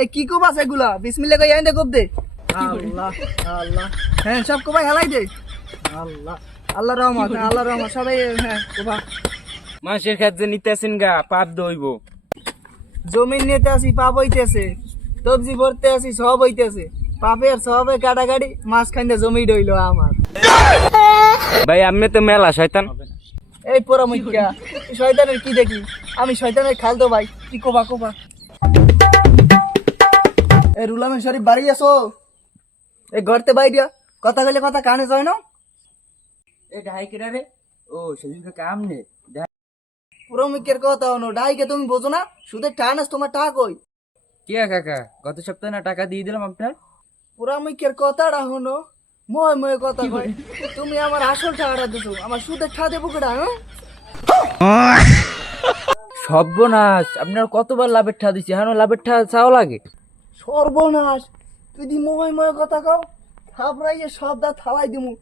এই কি কোবাস এগুলা বিসমিল্লাহ কই আইন্দে কোব দে আল্লাহ আল্লাহ হ্যাঁ সব কোবাই হেলাই দে আল্লাহ আল্লাহ রহমত সবাই হ্যাঁ কোবা মানুষের ক্ষেত যে নিতেছেন গা পাপ দইব জমিন নিতে আসি পাপ হইতেছে সবজি ভরতে আসি সব হইতেছে পাপের সবে কাটাকাটি মাছ খাইতে জমি ডইল আমার ভাই আমি তো মেলা শয়তান এই পোড়া মুখ্যা শয়তানের কি দেখি আমি শয়তানের খালতো ভাই কি কোবা কোবা এ রুলামে শরীফ বাড়ি আসো এই ঘরতে বাইরিয়া কথা কইলে কথা কানে যায় না এ ঢাই কেডা রে ও সেদিনকে কাম নে পুরো মুখ্যের কথা হনো ডাইকে তুমি বোঝো না সুদের টানাস তোমার টাকা কই কি কাকা গত সপ্তাহে না টাকা দিয়ে দিলাম আপনার পুরা মুখ্যের কথাটা হনো ময় ময় কথা কই তুমি আমার আসল টাকাটা দিছো আমার সুদের টাকা দেবো কেডা হ্যাঁ সর্বনাশ আপনার কতবার লাভের ঠা দিছি এখন লাভের ঠা চাও লাগে সর্বনাশ তুই দি ময় ময় কথা কও থাপড়াইয়ে সব দা থালাই দিমু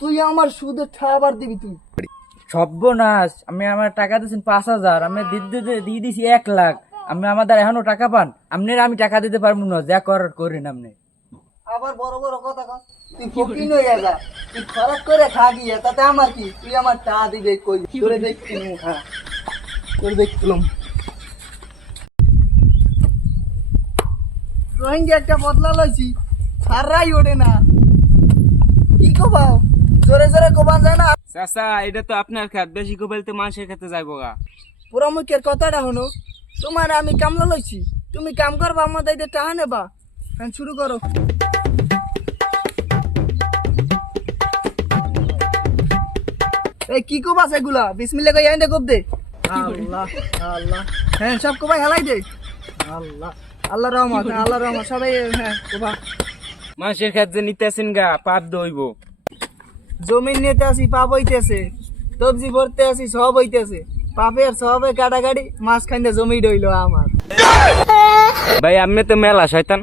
তুই আমার সুদের টাকা আবার দিবি তুই সর্বনাশ আমি আমার টাকা দিয়েছেন 5,000 আমি দিয়ে দিছি 1 লাখ আমি আমাদের এখনো টাকা পান আপনার আমি টাকা দিতে পারবো না যা করার করেন আপনি আবার বড় বড় কথা কও তুই ফকিন হয়ে যা তুই খরচ করে খা গিয়ে তাতে আমার কি তুই আমার টাকা দিবি কই করে দেখছি হ্যাঁ করে দেখছিলাম রোহিঙ্গা একটা বদলা লইছি সারাই ওঠে না কি কবাও জোরে জোরে কোবান যায় না চাচা এটা তো আপনার খাত বেশি কোবাইতে মানুষের খেতে যাইব গা পুরা মুখের কথাটা হনো তোমার আমি কামলা লইছি তুমি কাম করবা আমাদের টাকা নেবা হ্যাঁ শুরু করো এই কি কোবাস এগুলা বিসমিল্লাহ কই আইন্দে কোব দে আল্লাহ আল্লাহ হ্যাঁ সব কোবাই হেলাই দে আল্লাহ আল্লাহ রহমত সবাই হ্যাঁ কোবা মানুষের ক্ষেত যে নিতেছেন গা পাপ দইব জমিন নিতে আসি পাপ হইতেছে সবজি ভরতে আসি সব হইতেছে পাপের সবে কাটাকাটি মাছ খাইতে জমি ডইল আমার ভাই আমি তো মেলা শয়তান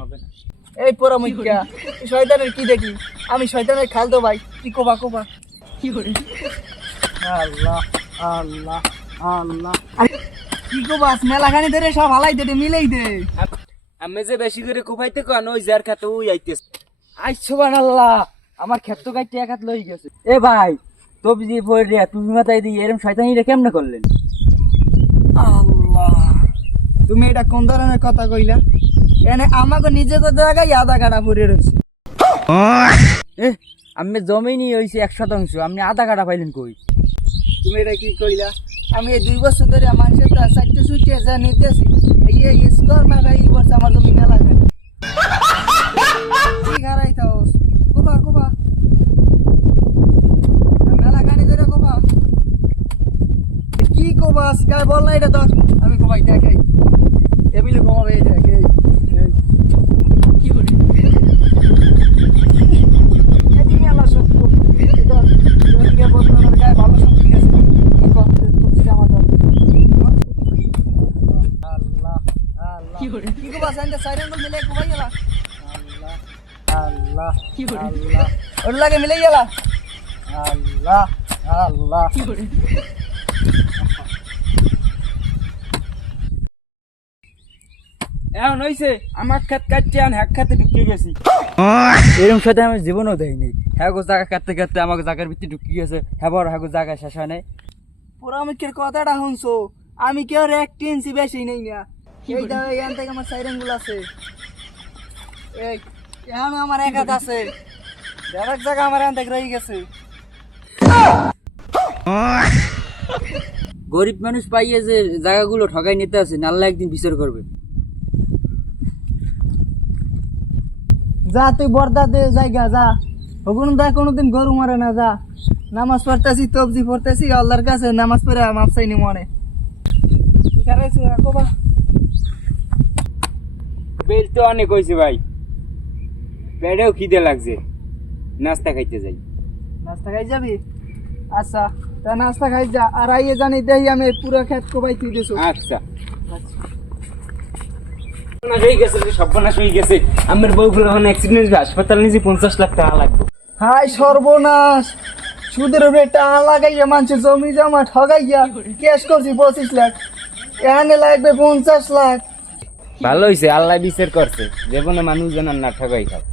এই পোড়া মুখ্যা শয়তানের কি দেখি আমি শয়তানের খালতো ভাই কি কোবা কোবা কি করে আল্লাহ আল্লাহ আল্লাহ কি কোবাস মেলা খানি ধরে সব হালাই দে মিলেই দে আমি যে বেশি করে কোপাইতে কান ওই যার খাতে ওই আইতেছে আই সুবহানাল্লাহ আমার ক্ষেত তো গাইতে এক হাত লই গেছে এ ভাই সবজি ভরে তুমি মাথায় দিয়ে এরকম শয়তানিটা কেমনে করলেন আল্লাহ তুমি এটা কোন ধরনের কথা কইলা এনে আমাকে নিজে তো জায়গায় আধা কাটা পড়ে রয়েছে এ আমি জমিনই হইছে 100% আপনি আধা কাটা পাইলেন কই তুমি এটা কি কইলা আমি এই 2 বছর ধরে মানুষের তো সাইটে সুইটে যা নিতেছি এই স্কোর মাগাই এই বছর আমার জমি মেলা যায় কি গারাই তাও কোবা কোবা মেলা গানি ধরে কোবা কি কোবাস গায় বল না এটা তো আমি কোবাই দেখাই টেবিলে ঘুমাবে দেখাই কি করে এদিকে মেলা সত্য এটা রোহিঙ্গা বদলানোর গায়ে ভালো শক্তি আছে কি করতে তুই আমার আল্লাহ আল্লাহ কি কোবাস এন্ড সাইরেন মিলে কোবাই গেলা আল্লাহ কি করে আল্লাহ ওর লাগে মিলে গেলা আল্লাহ আল্লাহ কি করে এখন হইছে আমার ক্ষেত কাটতে আন হ্যাক খাতে ঢুকে গেছি এরকম সাথে আমি জীবনও দেয়নি হ্যাঁ গো জায়গা কাটতে কাটতে আমাকে জায়গার ভিতরে ঢুকে গেছে হ্যাঁ বড় হ্যাঁ গো জায়গা শেষ হয় নাই পুরা মুখের কথাটা শুনছো আমি কেউ এক টেন্সি বেশি নেই না এই দাও এখান থেকে আমার সাইরেন গুলো আছে এই এখন আমার এক হাত আছে এক জায়গা আমার এখান থেকে রয়ে গেছে গরিব মানুষ পাইয়ে যে জায়গাগুলো ঠগাই নিতে আছে আল্লাহ একদিন বিচার করবে যা তুই বর্দা দে জায়গা যা ওগুলো দা কোনোদিন গরু মারে না যা নামাজ পড়তেছি তবজি পড়তেছি আল্লাহর কাছে নামাজ পড়ে মাপ চাইনি মনে ঠিক আছে রাখো বা বেল তো অনেক হয়েছে ভাই পেটেও খিদে লাগছে নাস্তা খাইতে যাই নাস্তা খাই যাবি আচ্ছা তা নাস্তা খাই যা আর আইয়ে জানি দেই আমি পুরো খেত কোবাই তুই দিছো আচ্ছা হয়ে গেছে সর্বনাশ হয়ে গেছে আমার বউগুলো এখন অ্যাক্সিডেন্ট হাসপাতাল নিয়েছি 50 লাখ টাকা লাগবে হাই সর্বনাশ সুদের উপরে টাকা লাগাইয়া মানুষের জমি জমা ঠগাইয়া ক্যাশ করছি 25 লাখ এখানে লাগবে 50 লাখ ভালো হইছে, আল্লাহ বিচার করছে, যে কোনো মানুষ যেন না ঠকাই খায়।